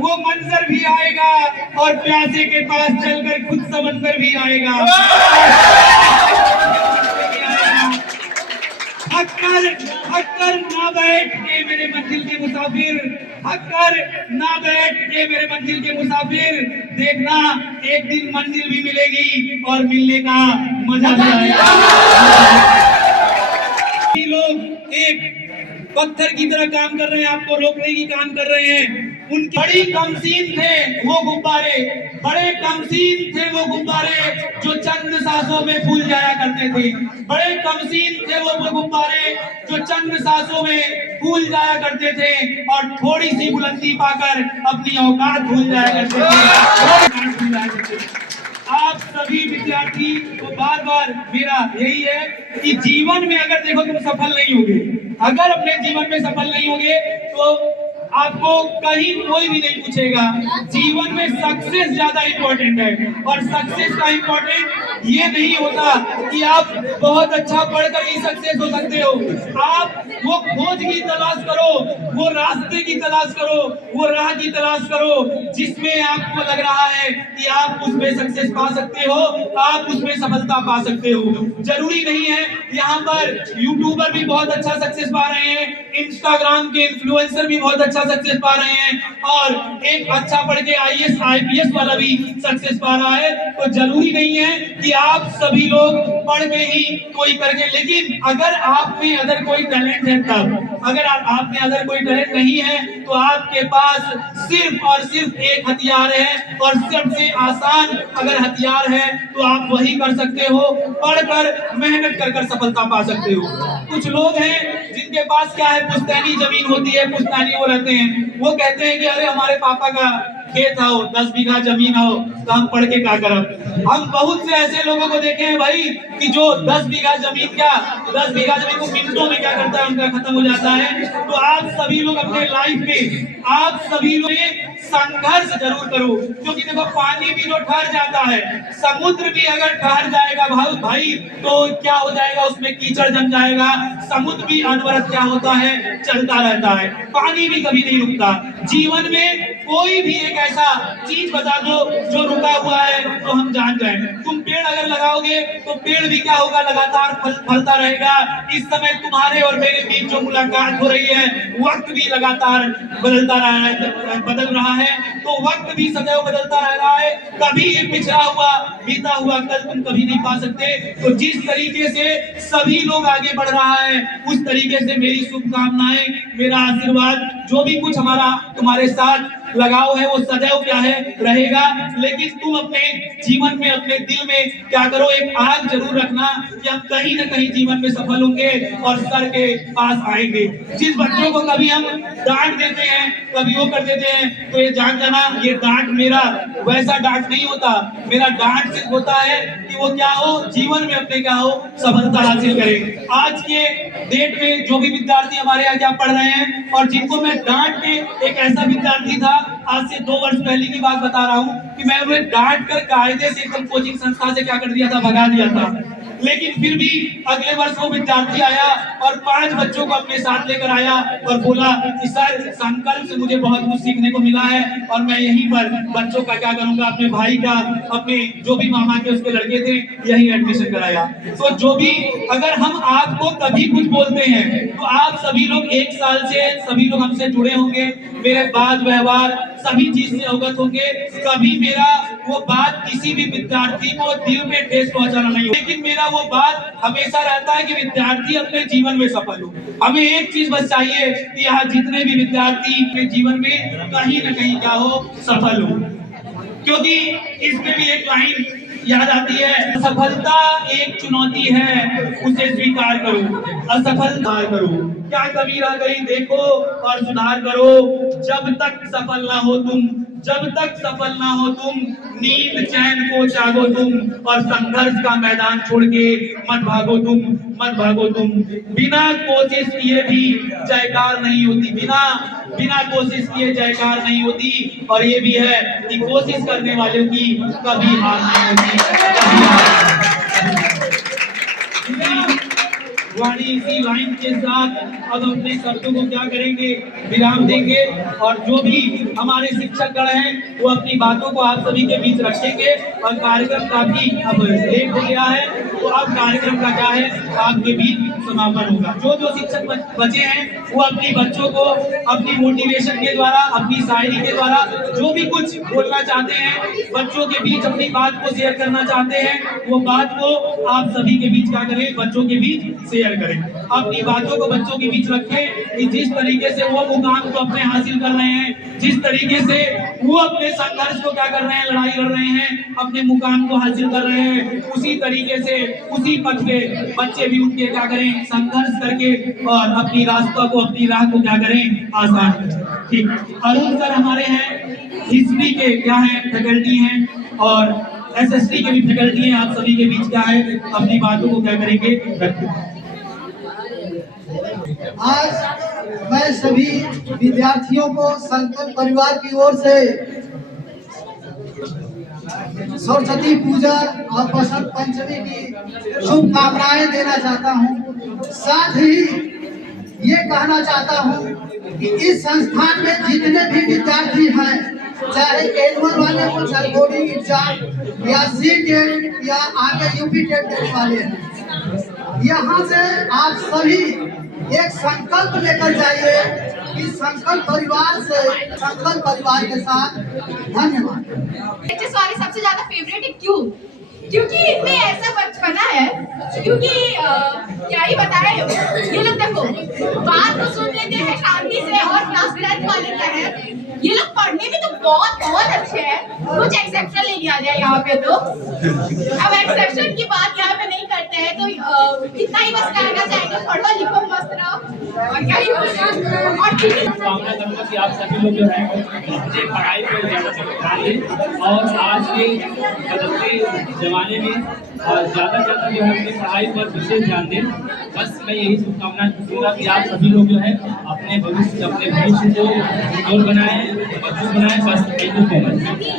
वो मंजर भी आएगा और प्यासे के पास चलकर खुद समंदर भी आएगा। हटकर ना बैठ के मेरे मंजिल के मुसाफिर, हटकर ना बैठ के मेरे मंजिल के मुसाफिर, देखना एक दिन मंजिल भी मिलेगी और मिलने का मजा भी आएगा। लोग एक पत्थर की तरह काम कर रहे हैं, आपको रोकने की काम कर रहे हैं। उनकी बड़ी कमसीन थे वो गुब्बारे, बड़े कमसीन थे वो गुब्बारे जो चंद सांसों में फूल जाया करते थे। बड़े कमसीन थे वो गुब्बारे जो चंद सांसों में फूल जाया करते थे और थोड़ी सी बुलंदी पाकर अपनी औकात भूल जाया करते थे। आप सभी विद्यार्थी को बार बार मेरा यही है कि जीवन में अगर देखो तुम सफल नहीं होगे, अगर अपने जीवन में सफल नहीं होगे तो आपको कहीं कोई भी नहीं पूछेगा। जीवन में सक्सेस ज्यादा इंपॉर्टेंट है और सक्सेस का इंपॉर्टेंट ये नहीं होता कि आप बहुत अच्छा पढ़कर ही सक्सेस हो सकते हो। आप वो खोज की तलाश करो, वो रास्ते की तलाश करो, वो राह की तलाश करो जिसमें आपको लग रहा है कि आप उसमें सक्सेस पा सकते हो, आप उसमें सफलता पा सकते हो। जरूरी नहीं है, यहाँ पर यूट्यूबर भी बहुत अच्छा सक्सेस पा रहे हैं, इंस्टाग्राम के इन्फ्लुएंसर भी बहुत अच्छा सक्सेस पा रहे हैं और एक अच्छा पढ़ के आईएएस आईपीएस वाला भी सक्सेस पा रहा है। तो जरूरी नहीं है कि आप सभी लोग पढ़ के ही कोई करके, लेकिन अगर आप में अगर कोई टैलेंट है तब, अगर आप में अगर कोई टैलेंट नहीं है तो आपके पास सिर्फ और सिर्फ एक हथियार है और सबसे आसान अगर हथियार है तो आप वही कर सकते हो, पढ़कर मेहनत कर सफलता पा सकते हो। कुछ लोग हैं जिनके पास क्या है, पुश्तैनी जमीन होती है, पुश्तैनी वो रहते हैं, वो कहते हैं कि अरे हमारे पापा का खेत हो, 10 बीघा जमीन हो तो हम पढ़ के क्या करब। हम बहुत से ऐसे लोगों को देखे हैं भाई कि जो 10 बीघा जमीन क्या 10 बीघा जमीन को मिनटों में क्या करता है, उनका खत्म हो जाता है। तो आप सभी लोग अपने लाइफ में आप सभी लोग संघर्ष जरूर करो, क्योंकि देखो पानी भी जो ठहर जाता है, समुद्र भी अगर ठहर जाएगा भाई तो क्या हो जाएगा, उसमें कीचड़ जम जाएगा। समुद्र भी अनवरत क्या होता है, चलता रहता है, पानी भी कभी नहीं रुकता। जीवन में कोई भी एक ऐसा चीज बता दो जो रुका हुआ है तो हम जान जाए। तुम पेड़ अगर लगाओगे तो पेड़ भी क्या होगा, लगातार फलता रहेगा। इस समय तुम्हारे और मेरे बीच जो मुलाकात हो रही है, वक्त भी लगातार बदल रहा है, तो वक्त भी सदैव बदलता रह रहा है। कभी ये पिछड़ा हुआ बीता हुआ कल तुम कभी नहीं पा सकते। तो जिस तरीके से सभी लोग आगे बढ़ रहा है उस तरीके से मेरी शुभकामनाएं, मेरा आशीर्वाद, जो भी कुछ हमारा तुम्हारे साथ लगाव है वो सदैव क्या है, रहेगा। लेकिन तुम अपने जीवन में अपने दिल में क्या करो, एक आग जरूर रखना कि हम कहीं ना कहीं जीवन में सफल होंगे और सर के पास आएंगे। जिस बच्चों को कभी हम डांट देते हैं, कभी वो कर देते हैं, तो ये जान जाना ये डांट मेरा वैसा डांट नहीं होता। मेरा डांट सिर्फ होता है कि वो क्या हो, जीवन में अपने क्या हो, सफलता हासिल करें। आज के डेट में जो भी विद्यार्थी हमारे यहाँ क्या पढ़ रहे हैं और जिनको मैं डांट के, एक ऐसा विद्यार्थी था आज से 2 वर्ष पहले की बात बता रहा हूँ कि मैं उन्हें डांट कर कायदे से एकदम कोचिंग संस्था से क्या कर दिया था, भगा दिया था। लेकिन फिर भी अगले वर्ष वो विद्यार्थी आया और 5 बच्चों को अपने साथ लेकर आया और बोला कि सर संकल्प से मुझे बहुत कुछ सीखने को मिला है और मैं यहीं पर बच्चों का क्या करूंगा, अपने भाई का, अपने जो भी मामा के उसके लड़के थे यही एडमिशन कराया। तो जो भी अगर हम आपको कभी कुछ बोलते हैं तो आप सभी लोग 1 साल से सभी लोग हमसे जुड़े होंगे, मेरे बात व्यवहार सभी चीज से अवगत होंगे। कभी मेरा वो बात किसी भी विद्यार्थी को दिल में ठेस पहुंचाना नहीं हो, लेकिन मेरा वो बात हमेशा रहता है कि विद्यार्थी अपने जीवन में सफल हो। हमें एक चीज बस चाहिए कि यहाँ जितने भी विद्यार्थी अपने जीवन में कहीं ना कहीं क्या हो, सफल हो। क्योंकि इसमें भी एक लाइन याद आती है, सफलता एक चुनौती है उसे स्वीकार करो, असफलता करो। क्या कमी रह गई देखो और सुधार करो। जब तक सफल ना हो तुम, जब तक सफल ना हो तुम, नींद चैन को जागो तुम और संघर्ष का मैदान छोड़ के मत भागो तुम, मत भागो तुम। बिना कोशिश किए भी जयकार नहीं होती, बिना कोशिश किए जयकार नहीं होती। और ये भी है कि कोशिश करने वालों की कभी हार नहीं होती, कभी हार। वाणी इसी लाइन के साथ अब अपने शब्दों को क्या करेंगे, विराम देंगे। और जो भी हमारे शिक्षक गण हैं वो अपनी बातों को आप सभी के बीच रखेंगे। और कार्यक्रम काफी अब लेट हो गया है, तो अब कार्यक्रम का क्या है, आपके बीच समापन होगा। जो जो शिक्षक बचे हैं वो अपनी बच्चों को अपनी मोटिवेशन के द्वारा, अपनी शायरी के द्वारा जो भी कुछ बोलना चाहते हैं, बच्चों के बीच अपनी बात को शेयर करना चाहते हैं, वो बात को आप सभी के बीच क्या करें, बच्चों के बीच शेयर करें। अपनी बातों को बच्चों के बीच रखें कि जिस तरीके से वो मुकाम को अपने हासिल कर रहे हैं, जिस तरीके से वो अपने संघर्ष को क्या कर रहे हैं, लड़ाई कर रहे हैं, अपने मुकाम को हासिल कर रहे हैं, उसी तरीके से उसी पथ पे बच्चे भी उठ के क्या करें, संघर्ष करके और अपनी रास्ता को, अपनी राह को क्या करें, आसान करें। ठीक, अरुण सर हमारे हैं, हिस्ट्री के क्या हैं, फैकल्टी हैं, और एसएसटी के भी फैकल्टी हैं। आप सभी के बीच क्या है, अपनी बातों को क्या करेंगे, रखें। आज मैं सभी विद्यार्थियों को संकल्प परिवार की ओर से सरस्वती पूजा और बसंत पंचमी की शुभकामनाएं देना चाहता हूं। साथ ही ये कहना चाहता हूं कि इस संस्थान में जितने भी विद्यार्थी हैं, चाहे एनुअल वाले हो, चाहे बोर्डिंग एग्जाम या सीटेट या आगे यूपी टेट देने वाले हैं, यहाँ से आप सभी एक संकल्प लेकर जाइए कि संकल्प परिवार से, संकल्प परिवार के साथ। धन्यवाद। सबसे ज्यादा फेवरेट है क्यों? क्योंकि इनमें ऐसा बचपना है, क्योंकि क्या ही बताए, ये लोग देखो बात तो सुन लेते हैं शांति से, और क्लास 11th वाले क्या है, ये लोग पढ़ने में तो बहुत बहुत अच्छे हैं। कुछ एक्सेप्शन ले लिया जाए यहाँ पे, तो अब एक्सेप्शन की बात यहाँ पे नहीं करते हैं, तो इतना ही बस कहना चाहेंगे, पढ़ो लिखो मस्त रहो, और क्या ही और कामना करूँगा कि आप सभी लोग जो है अपने पढ़ाई पर ज़्यादा से ध्यान दें, और आज के बदलते जमाने में ज़्यादा जो है अपनी पढ़ाई पर विशेष ध्यान दें। बस मैं यही शुभकामना दूंगा कि आप सभी लोग जो है अपने भविष्य को उज्जवल बनाएं, मजबूत बनाएं। बस यही शुभकामना।